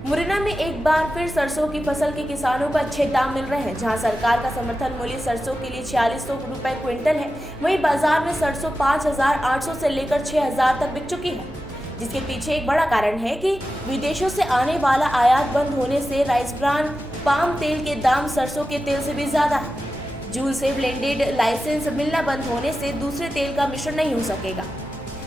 मुरैना में एक बार फिर सरसों की फसल के किसानों को अच्छे दाम मिल रहे हैं। जहां सरकार का समर्थन मूल्य सरसों के लिए 4600 रुपए क्विंटल है, वहीं बाजार में सरसों 5800 से लेकर 6000 तक बिक चुकी है। जिसके पीछे एक बड़ा कारण है कि विदेशों से आने वाला आयात बंद होने से राइस ब्रांड पाम तेल के दाम सरसों के तेल से भी ज्यादा है। जून से ब्लेंडेड लाइसेंस मिलना बंद होने से दूसरे तेल का मिश्रण नहीं हो सकेगा।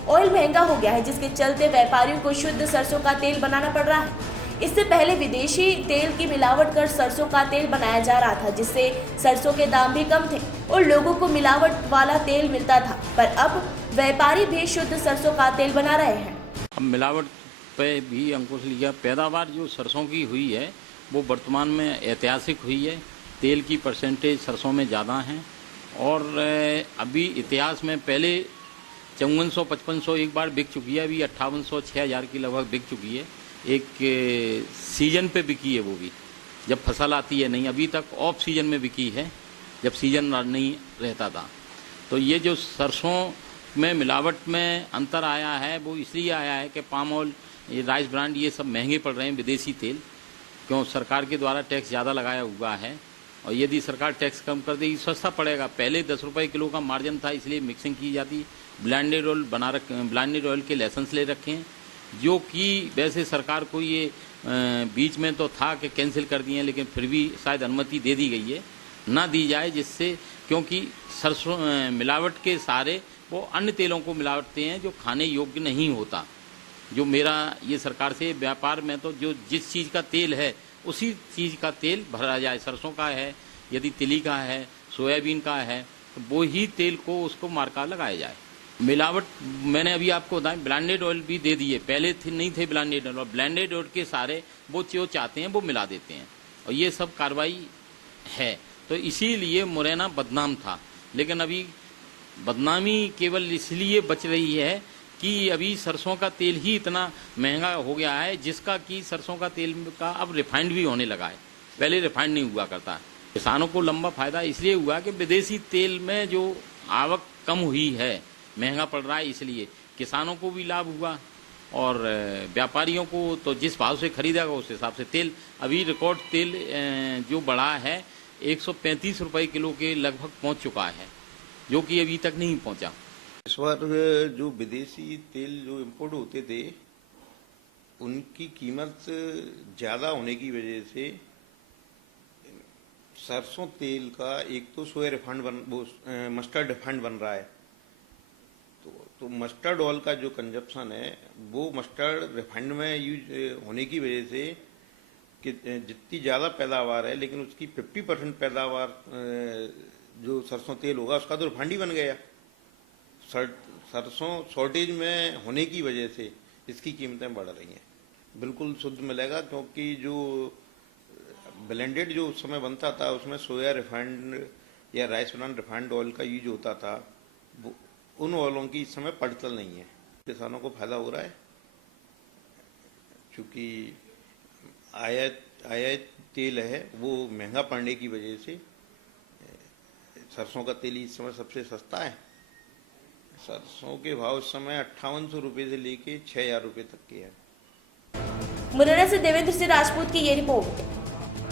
ऑयल महंगा हो गया है, जिसके चलते व्यापारियों को शुद्ध सरसों का तेल बनाना पड़ रहा है। इससे पहले विदेशी तेल की मिलावट कर सरसों का तेल बनाया जा रहा था, जिससे सरसों के दाम भी कम थे और लोगों को मिलावट वाला तेल मिलता था। पर अब व्यापारी भी शुद्ध सरसों का तेल बना रहे हैं। अब मिलावट पे भी अंकुश लिया। पैदावार जो सरसों की हुई है वो वर्तमान में ऐतिहासिक हुई है। तेल की परसेंटेज सरसों में ज़्यादा है और अभी इतिहास में पहले 5400-5500 एक बार बिक चुकी है, अभी 5800-6000 की लगभग बिक चुकी है। एक सीजन पे बिकी है, वो भी जब फसल आती है नहीं, अभी तक ऑफ सीजन में बिकी है जब सीजन नहीं रहता था। तो ये जो सरसों में मिलावट में अंतर आया है वो इसलिए आया है कि पाम ऑयल, ये राइस ब्रांड, ये सब महंगे पड़ रहे हैं विदेशी तेल, क्यों सरकार के द्वारा टैक्स ज़्यादा लगाया हुआ है। और यदि सरकार टैक्स कम कर देगी सस्ता पड़ेगा। पहले 10 रुपये किलो का मार्जिन था, इसलिए मिक्सिंग की जाती। ब्लेंडेड ऑयल बना रखे, ब्लेंडेड ऑयल के लाइसेंस ले रखे हैं, जो कि वैसे सरकार को ये बीच में तो था कि कैंसिल कर दिए हैं, लेकिन फिर भी शायद अनुमति दे दी गई है, ना दी जाए, जिससे क्योंकि सरसों मिलावट के सारे वो अन्य तेलों को मिलावटते हैं जो खाने योग्य नहीं होता। जो मेरा ये सरकार से व्यापार में तो जो जिस चीज़ का तेल है उसी चीज़ का तेल भरा जाए। सरसों का है, यदि तिली का है, सोयाबीन का है, तो वो ही तेल को उसको मार्का लगाया जाए। मिलावट मैंने अभी आपको बताया, ब्लेंडेड ऑयल भी दे दिए, पहले नहीं थे ब्लेंडेड ऑयल, और ब्लेंडेड ऑयल के सारे वो जो चाहते हैं वो मिला देते हैं, और ये सब कार्रवाई है। तो इसीलिए मुरैना बदनाम था, लेकिन अभी बदनामी केवल इसलिए बच रही है कि अभी सरसों का तेल ही इतना महंगा हो गया है, जिसका कि सरसों का तेल का अब रिफाइंड भी होने लगा है, पहले रिफाइंड नहीं हुआ करता। किसानों को लंबा फायदा इसलिए हुआ कि विदेशी तेल में जो आवक कम हुई है, महंगा पड़ रहा है, इसलिए किसानों को भी लाभ हुआ और व्यापारियों को तो जिस भाव से खरीदेगा उस हिसाब से तेल। अभी रिकॉर्ड तेल जो बढ़ा है 135 रुपये किलो के लगभग पहुंच चुका है, जो कि अभी तक नहीं पहुंचा। इस बार जो विदेशी तेल जो इंपोर्ट होते थे उनकी कीमत ज्यादा होने की वजह से सरसों तेल का एक तो सोया रिफाइंड मस्टर्ड रिफाइंड बन रहा है, तो मस्टर्ड ऑयल का जो कंजप्शन है वो मस्टर्ड रिफाइंड में यूज होने की वजह से कि जितनी ज्यादा पैदावार है, लेकिन उसकी 50% पैदावार जो सरसों तेल होगा उसका तो रिफाइंड ही बन गया। सरसों शॉर्टेज में होने की वजह से इसकी कीमतें बढ़ रही हैं। बिल्कुल शुद्ध मिलेगा, क्योंकि जो ब्लेंडेड जो उस समय बनता था उसमें सोया रिफाइंड या राइस ब्रांड रिफाइंड ऑयल का यूज होता था, उन ऑयलों की इस समय पड़तल नहीं है। किसानों को फायदा हो रहा है, क्योंकि आयात तेल है वो महंगा पड़ने की वजह से सरसों का तेल इस समय सबसे सस्ता है। सरसों के भाव इस समय 5800 रुपये से लेके 6000 रुपये तक के हैं। मुरैना से देवेंद्र सिंह राजपूत की ये रिपोर्ट।